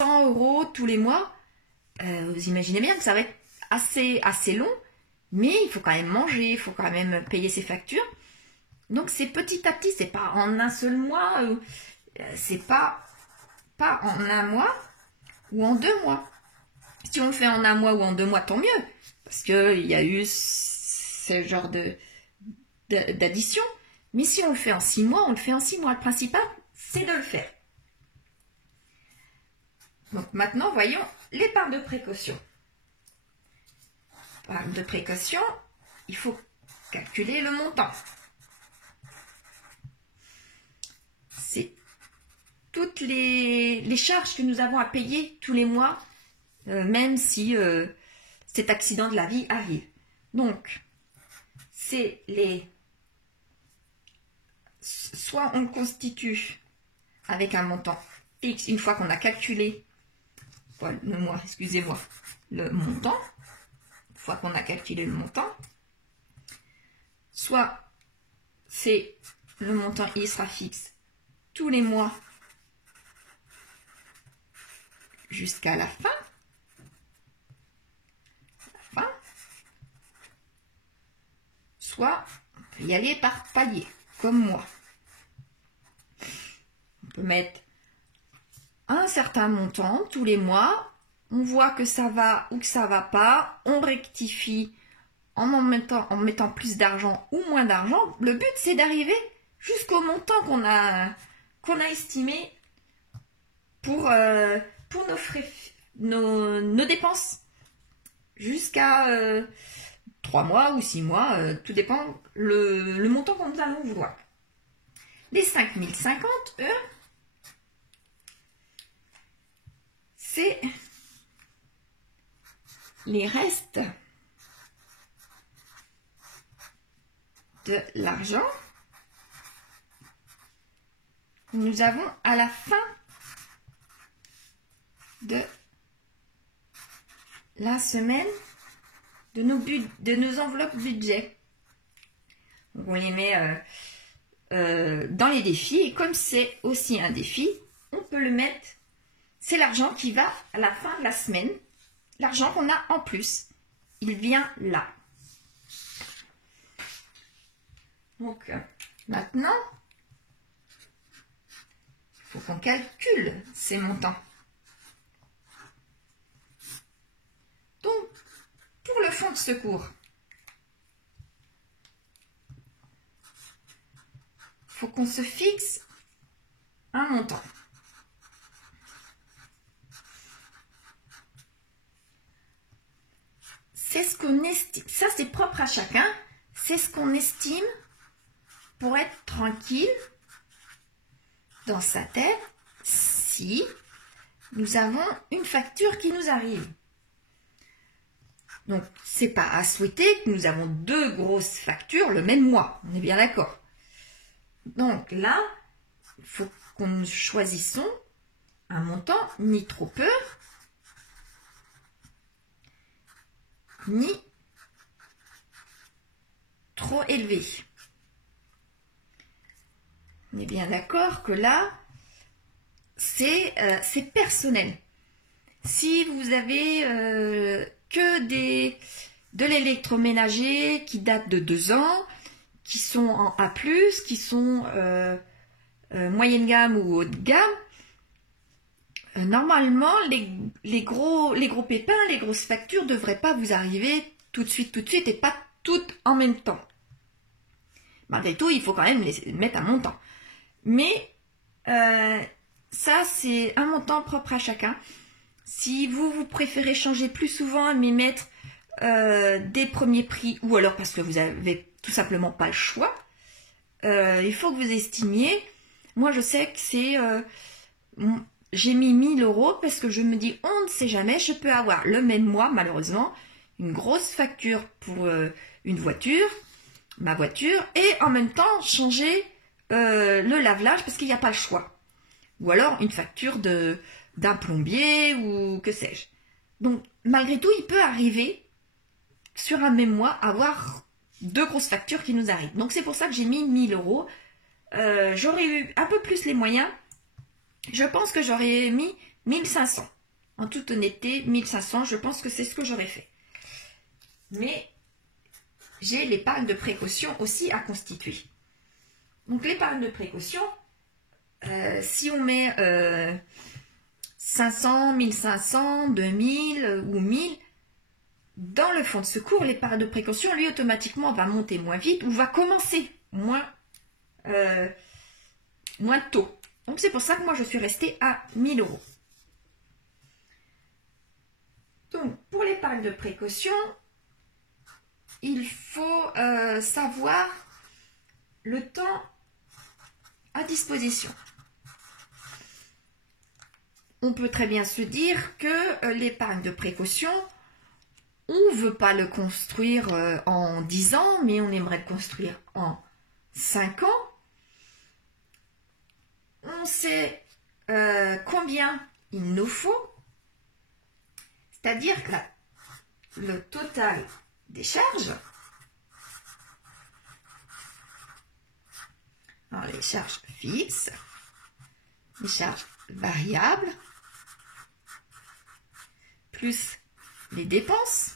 100 € tous les mois, vous imaginez bien que ça va être assez long, mais il faut quand même manger, il faut quand même payer ses factures. Donc c'est petit à petit, c'est pas en un seul mois, c'est pas en un mois ou en 2 mois. Si on le fait en un mois ou en 2 mois, tant mieux, parce qu'il y a eu ce genre d'addition. Mais si on le fait en 6 mois, on le fait en 6 mois. Le principal, c'est de le faire. Donc maintenant, voyons l'épargne de précaution. L'épargne de précaution, il faut calculer le montant. C'est toutes les charges que nous avons à payer tous les mois, même si cet accident de la vie arrive. Donc, c'est soit on le constitue avec un montant fixe une fois qu'on a calculé le montant, une fois qu'on a calculé le montant, soit c'est le montant, il sera fixe tous les mois jusqu'à la fin. Soit on peut y aller par palier, comme moi. On peut mettre un certain montant tous les mois, on voit que ça va ou que ça va pas, on rectifie en mettant plus d'argent ou moins d'argent. Le but, c'est d'arriver jusqu'au montant qu'on a estimé pour nos frais, nos dépenses, jusqu'à 3 mois ou 6 mois, tout dépend le montant qu'on nous allons vouloir. Les 5050, eux, c'est les restes de l'argent que nous avons à la fin de la semaine de nos enveloppes budget. Donc on les met dans les défis, et comme c'est aussi un défi, on peut le mettre, c'est l'argent qui va à la fin de la semaine, l'argent qu'on a en plus, il vient là. Donc maintenant, il faut qu'on calcule ces montants. Donc, pour le fonds de secours, il faut qu'on se fixe un montant. C'est ce qu'on estime, ça c'est propre à chacun, c'est ce qu'on estime pour être tranquille dans sa tête si nous avons une facture qui nous arrive. Donc, c'est pas à souhaiter que nous avons 2 grosses factures le même mois. On est bien d'accord. Donc là, il faut que nous choisissons un montant ni trop peu, ni trop élevé. On est bien d'accord que là, c'est personnel. Si vous avez que de l'électroménager qui date de 2 ans, qui sont en A+, qui sont moyenne gamme ou haut de gamme, normalement, les gros pépins, les grosses factures ne devraient pas vous arriver tout de suite et pas toutes en même temps. Malgré tout, il faut quand même les mettre un montant. Mais ça, c'est un montant propre à chacun. Si vous préférez changer plus souvent, mais mettre des premiers prix, ou alors parce que vous avez tout simplement pas le choix, il faut que vous estimiez. Moi, je sais que c'est... j'ai mis 1000 € parce que je me dis, on ne sait jamais, je peux avoir le même mois, malheureusement, une grosse facture pour une voiture, ma voiture, et en même temps changer le lave-linge parce qu'il n'y a pas le choix. Ou alors une facture d'un plombier ou que sais-je. Donc, malgré tout, il peut arriver, sur un même mois, avoir 2 grosses factures qui nous arrivent. Donc, c'est pour ça que j'ai mis 1000 €. J'aurais eu un peu plus les moyens. Je pense que j'aurais mis 1500. En toute honnêteté, 1500, je pense que c'est ce que j'aurais fait. Mais j'ai l'épargne de précaution aussi à constituer. Donc l'épargne de précaution, si on met 500, 1500, 2000 ou 1000, dans le fonds de secours, l'épargne de précaution, lui, automatiquement, va monter moins vite ou va commencer moins tôt. Donc c'est pour ça que moi, je suis restée à 1000 euros. Donc, pour l'épargne de précaution, il faut savoir le temps à disposition. On peut très bien se dire que l'épargne de précaution, on ne veut pas le construire en 10 ans, mais on aimerait le construire en 5 ans. On sait combien il nous faut, c'est-à-dire que le total des charges, alors les charges fixes, les charges variables, plus les dépenses,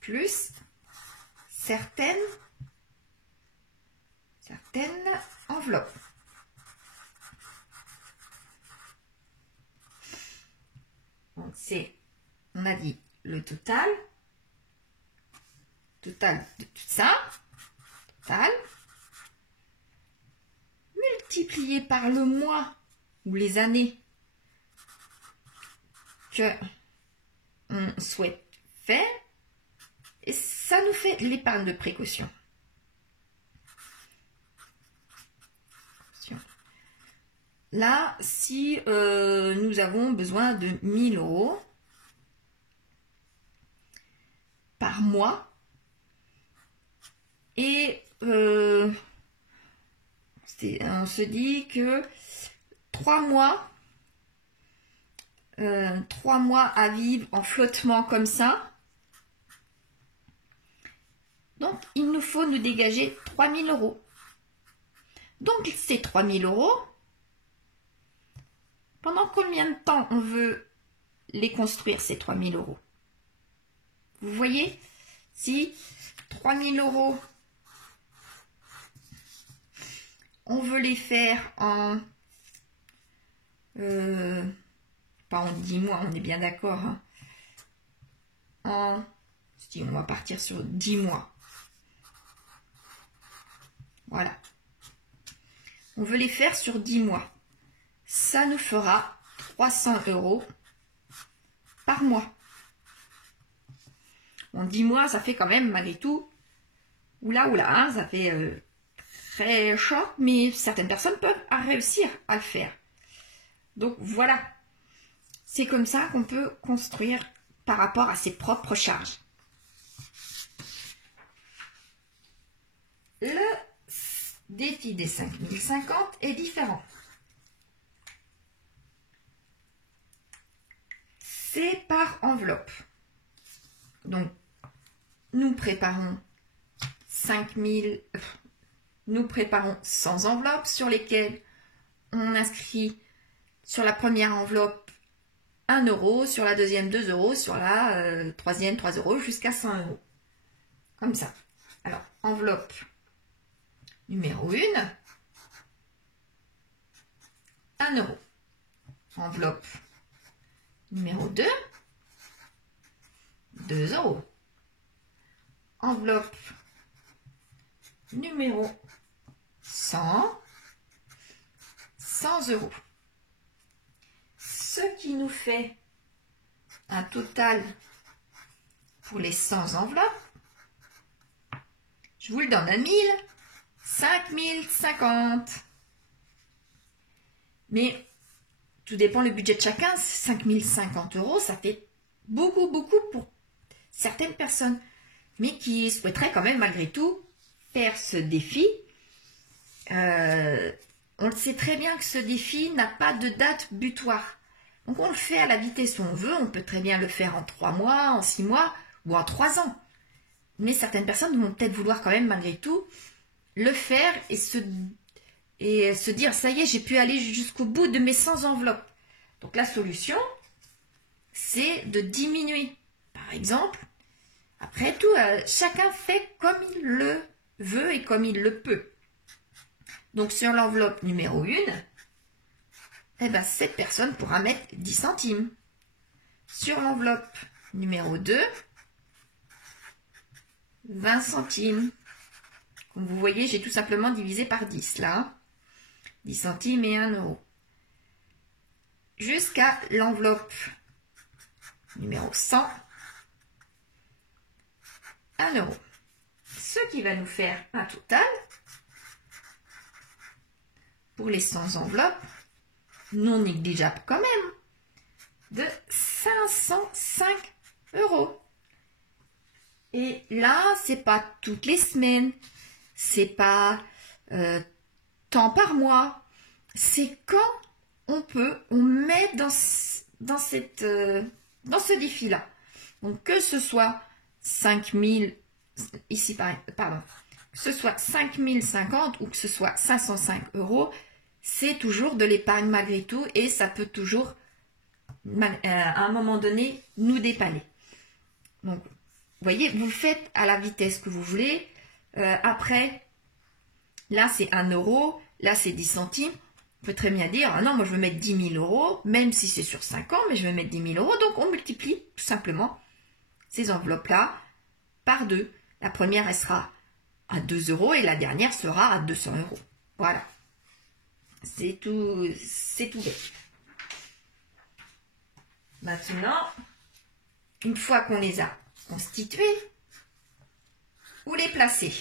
plus certaines enveloppes. Donc c'est, on a dit le total de tout ça, total, multiplié par le mois ou les années que on souhaite faire, et ça nous fait l'épargne de précaution. Là, si nous avons besoin de 1000 euros par mois, et on se dit que 3 mois à vivre en flottement comme ça, donc il nous faut nous dégager 3000 euros. Donc ces 3000 euros, pendant combien de temps on veut les construire, ces 3000 euros? Vous voyez, si 3000 euros, on veut les faire en... pas en 10 mois, on est bien d'accord. Hein, on va partir sur 10 mois. Voilà. On veut les faire sur 10 mois. Ça nous fera 300 euros par mois. En 10 mois, ça fait quand même, malgré tout, oula, hein, ça fait très short, mais certaines personnes peuvent réussir à le faire. Donc voilà, c'est comme ça qu'on peut construire par rapport à ses propres charges. Le défi des 5050 est différent. C'est par enveloppe. Donc, nous préparons 100 enveloppes sur lesquelles on inscrit sur la première enveloppe 1 euro, sur la deuxième 2 euros, sur la troisième 3 euros, jusqu'à 100 euros. Comme ça. Alors, enveloppe numéro 1, 1 euro. Enveloppe numéro 2, 2 euros. Enveloppe numéro 100, 100 euros. Ce qui nous fait un total pour les 100 enveloppes, je vous le donne à 1000, 5050. Mais tout dépend le budget de chacun. 5050 euros, ça fait beaucoup pour certaines personnes, mais qui souhaiteraient quand même malgré tout faire ce défi. On le sait très bien que ce défi n'a pas de date butoir. Donc on le fait à la vitesse où on veut. On peut très bien le faire en 3 mois, en 6 mois ou en 3 ans. Mais certaines personnes vont peut-être vouloir quand même malgré tout le faire et et se dire, ça y est, j'ai pu aller jusqu'au bout de mes 100 enveloppes. Donc la solution, c'est de diminuer. Par exemple, après tout, chacun fait comme il le veut et comme il le peut. Donc sur l'enveloppe numéro 1, eh ben, cette personne pourra mettre 10 centimes. Sur l'enveloppe numéro 2, 20 centimes. Comme vous voyez, j'ai tout simplement divisé par 10 là. 10 centimes et 1 euro. Jusqu'à l'enveloppe numéro 100, 1 euro. Ce qui va nous faire un total, pour les 100 enveloppes, non négligeable quand même, de 505 euros. Et là, c'est pas toutes les semaines, c'est pas tant par mois, c'est quand on peut, on met dans ce défi-là. Donc que ce soit 5000, ici pardon, que ce soit 5050 ou que ce soit 505 euros, c'est toujours de l'épargne malgré tout et ça peut toujours, à un moment donné, nous dépanner. Donc, vous voyez, vous faites à la vitesse que vous voulez. Après, là, c'est 1 euro, là, c'est 10 centimes. On peut très bien dire, ah non, moi, je veux mettre 10 000 euros, même si c'est sur 5 ans, mais je vais mettre 10 000 euros. Donc, on multiplie tout simplement ces enveloppes-là par 2. La première, elle sera à 2 euros et la dernière sera à 200 euros. Voilà. C'est tout bête. Maintenant, une fois qu'on les a constitués, où les placer?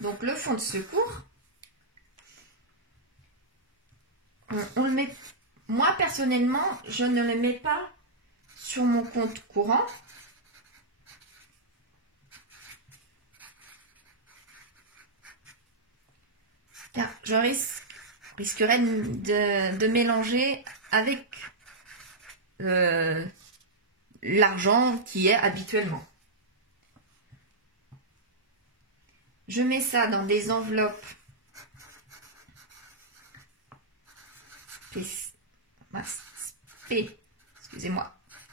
Donc le fonds de secours, on le met. Moi personnellement, je ne le mets pas sur mon compte courant. Car je risquerais de mélanger avec l'argent qui est habituellement. Je mets ça dans des enveloppes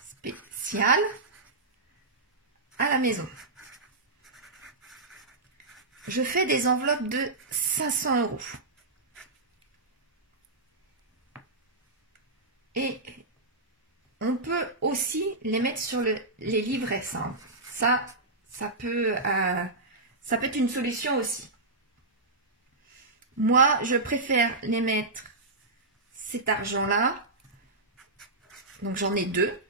spéciales à la maison. Je fais des enveloppes de 500 euros. Et on peut aussi les mettre sur les livrets simples. Ça peut être une solution aussi. Moi, je préfère les mettre, cet argent-là, donc j'en ai 2.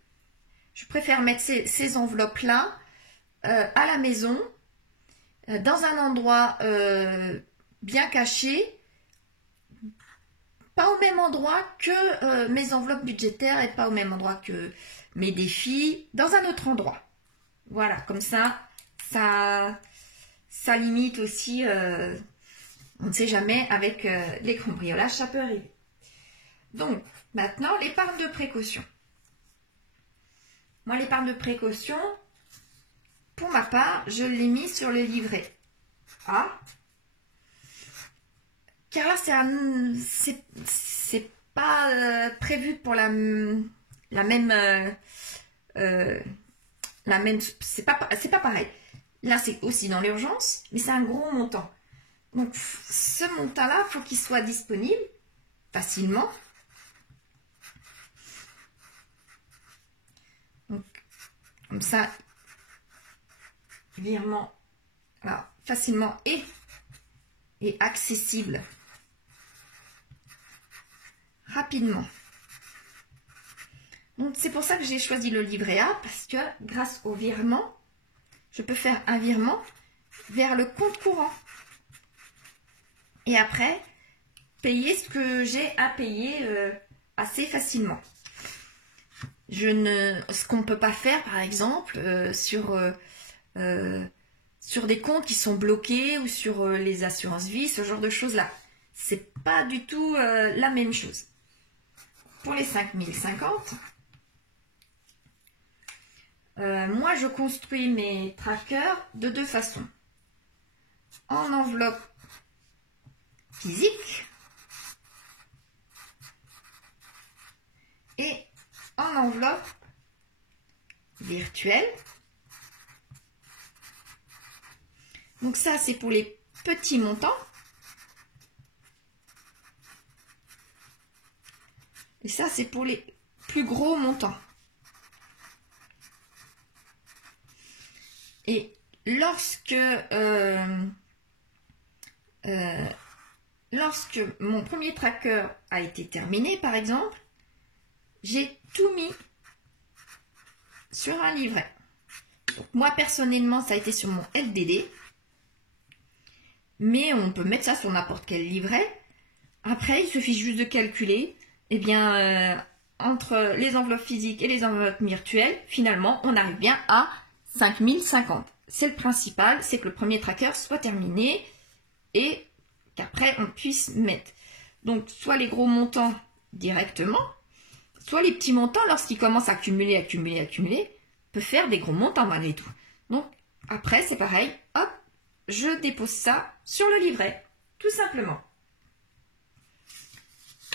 Je préfère mettre ces enveloppes-là à la maison, dans un endroit bien caché, pas au même endroit que mes enveloppes budgétaires et pas au même endroit que mes défis, dans un autre endroit. Voilà, comme ça limite aussi, on ne sait jamais, avec les cambriolages, ça peut arriver. Donc, maintenant, l'épargne de précaution. Moi, l'épargne de précaution, pour ma part, je l'ai mis sur le livret A. Car là, c'est pas prévu pour la même, c'est pas pareil. Là, c'est aussi dans l'urgence, mais c'est un gros montant. Donc, ce montant-là, il faut qu'il soit disponible facilement. Donc, comme ça, virement, alors, facilement et accessible rapidement. Donc, c'est pour ça que j'ai choisi le livret A, parce que grâce au virement, je peux faire un virement vers le compte courant. Et après, payer ce que j'ai à payer assez facilement. Ce qu'on ne peut pas faire, par exemple, sur des comptes qui sont bloqués ou sur les assurances vie, ce genre de choses-là. C'est pas du tout la même chose. Pour les 5050, moi, je construis mes trackers de 2 façons. en enveloppe physique et en enveloppe virtuelle. Donc ça, c'est pour les petits montants. Et ça, c'est pour les plus gros montants. Et lorsque mon premier tracker a été terminé, par exemple, j'ai tout mis sur un livret. Donc, moi, personnellement, ça a été sur mon LDD. Mais on peut mettre ça sur n'importe quel livret. Après, il suffit juste de calculer. Eh bien, entre les enveloppes physiques et les enveloppes virtuelles, finalement, on arrive bien à 5050. C'est le principal, c'est que le premier tracker soit terminé et qu'après, on puisse mettre. Donc, soit les gros montants directement, soit les petits montants, lorsqu'ils commencent à accumuler, peuvent faire des gros montants malgré tout. Donc, après, c'est pareil, hop, je dépose ça sur le livret, tout simplement.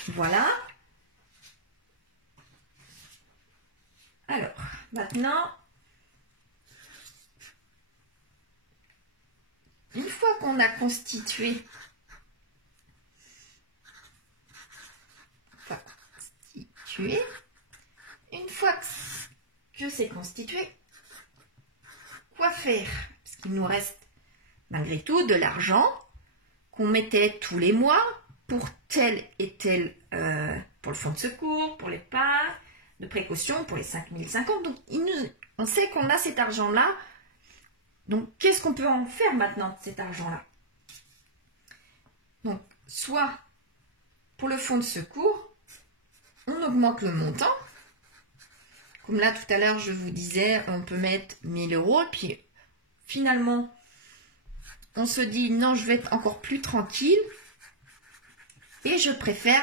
Voilà. Alors, maintenant, une fois qu'on a constitué, une fois que c'est constitué, quoi faire? Parce qu'il nous reste malgré tout de l'argent qu'on mettait tous les mois pour tel et tel, pour le fonds de secours, pour l'épargne de précaution, pour les 5050. Donc, on sait qu'on a cet argent-là. Donc, qu'est-ce qu'on peut en faire maintenant de cet argent-là? Donc, soit pour le fonds de secours, on augmente le montant. Comme là, tout à l'heure, je vous disais, on peut mettre 1000 €. Puis, finalement, on se dit, non, je vais être encore plus tranquille. Et je préfère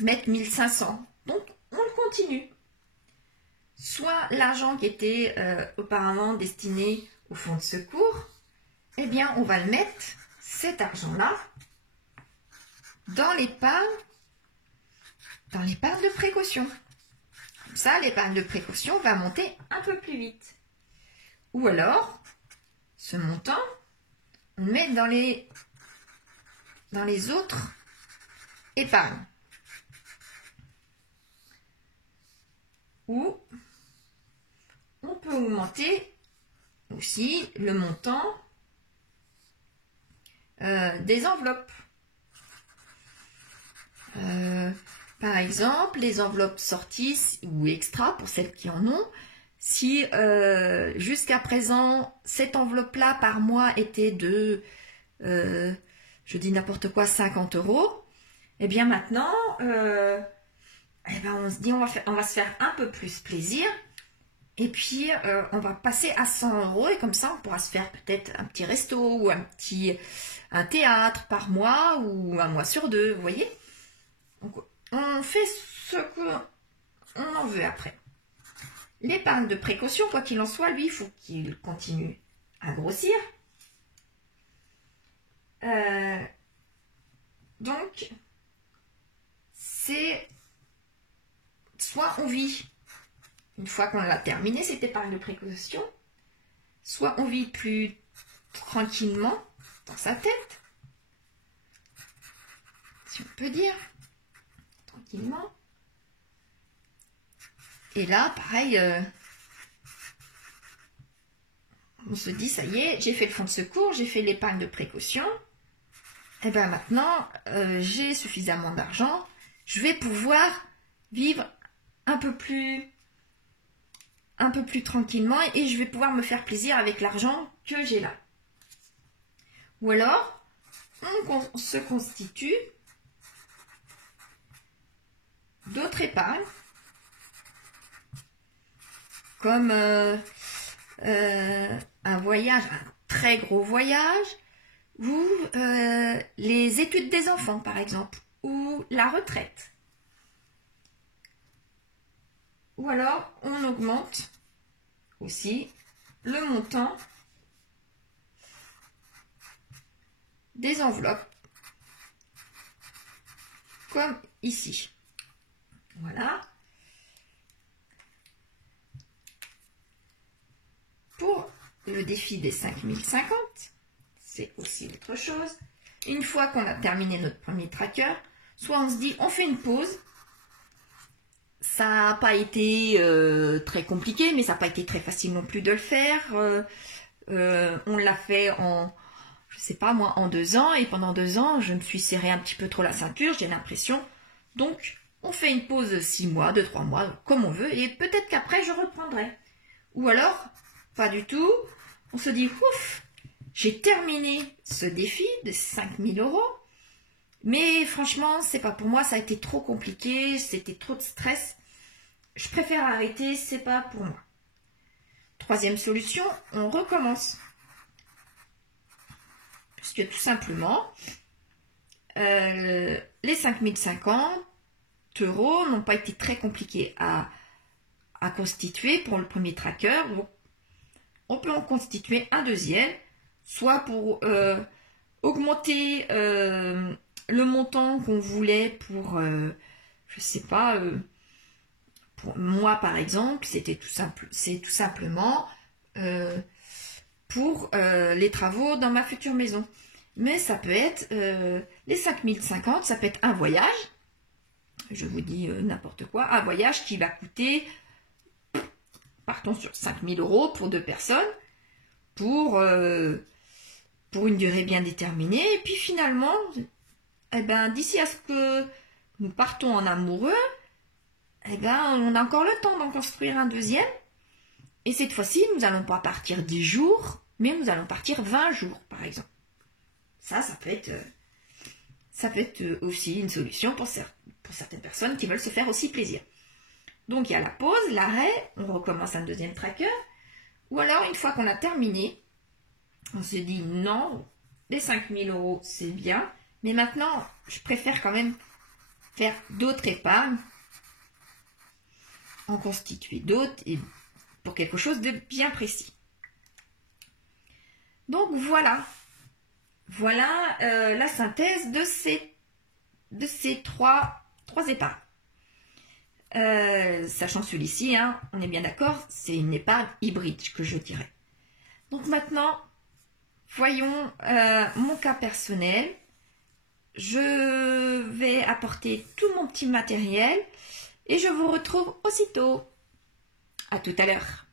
mettre 1500. Donc, on le continue. Soit l'argent qui était auparavant destiné au fonds de secours, eh bien, on va le mettre, cet argent-là, dans l'épargne de précaution. Comme ça, l'épargne de précaution va monter un peu plus vite. Ou alors, ce montant, on le met dans les autres épargnes. Ou on peut augmenter aussi le montant des enveloppes. Par exemple, les enveloppes sorties ou extra pour celles qui en ont. Si jusqu'à présent, cette enveloppe-là par mois était de, je dis n'importe quoi, 50 €, et bien maintenant, eh ben on se dit on va se faire un peu plus plaisir. Et puis, on va passer à 100 € et comme ça, on pourra se faire peut-être un petit resto ou un théâtre par mois ou un mois sur deux, vous voyez. Donc, on fait ce qu'on en veut après. L'épargne de précaution, quoi qu'il en soit, lui, il faut qu'il continue à grossir. Donc, c'est soit on vit, une fois qu'on l'a terminé, cette épargne de précaution, soit on vit plus tranquillement dans sa tête, si on peut dire, tranquillement. Et là, pareil, on se dit, ça y est, j'ai fait le fonds de secours, j'ai fait l'épargne de précaution, et bien maintenant, j'ai suffisamment d'argent, je vais pouvoir vivre un peu plus tranquillement et je vais pouvoir me faire plaisir avec l'argent que j'ai là. Ou alors, on se constitue d'autres épargnes, comme un voyage, un très gros voyage, ou les études des enfants, par exemple, ou la retraite. Ou alors, on augmente aussi le montant des enveloppes comme ici. Voilà. Pour le défi des 5050, c'est aussi autre chose. Une fois qu'on a terminé notre premier tracker, soit on se dit on fait une pause. Ça n'a pas été très compliqué, mais ça n'a pas été très facile non plus de le faire. On l'a fait en, je sais pas moi, en 2 ans. Et pendant 2 ans, je me suis serré un petit peu trop la ceinture, j'ai l'impression. Donc, on fait une pause de 6 mois, de 3 mois, comme on veut. Et peut-être qu'après, je reprendrai. Ou alors, pas du tout. On se dit, ouf, j'ai terminé ce défi de 5000 €. Mais franchement, c'est pas pour moi, ça a été trop compliqué, c'était trop de stress. Je préfère arrêter, c'est pas pour moi. Troisième solution, on recommence. Puisque tout simplement, les 5050 € n'ont pas été très compliqués à constituer pour le premier tracker. Donc, on peut en constituer un deuxième, soit pour augmenter le montant qu'on voulait pour, je sais pas, pour moi par exemple, c'est tout simplement pour les travaux dans ma future maison. Mais ça peut être les 5050, ça peut être un voyage, je vous dis n'importe quoi, un voyage qui va coûter, partons sur 5000 € pour 2 personnes, pour une durée bien déterminée, et puis finalement, eh ben, d'ici à ce que nous partons en amoureux, eh ben, on a encore le temps d'en construire un deuxième, et cette fois-ci, nous n'allons pas partir 10 jours, mais nous allons partir 20 jours, par exemple. Ça peut être aussi une solution pour certaines personnes qui veulent se faire aussi plaisir. Donc, il y a la pause, l'arrêt, on recommence un deuxième tracker, ou alors, une fois qu'on a terminé, on se dit non, les 5000 € c'est bien, mais maintenant je préfère quand même faire d'autres épargnes, en constituer d'autres et pour quelque chose de bien précis. Donc voilà la synthèse de ces trois épargnes. Sachant celui-ci, hein, on est bien d'accord, c'est une épargne hybride que je dirais. Donc maintenant, voyons mon cas personnel. Je vais apporter tout mon petit matériel et je vous retrouve aussitôt. À tout à l'heure.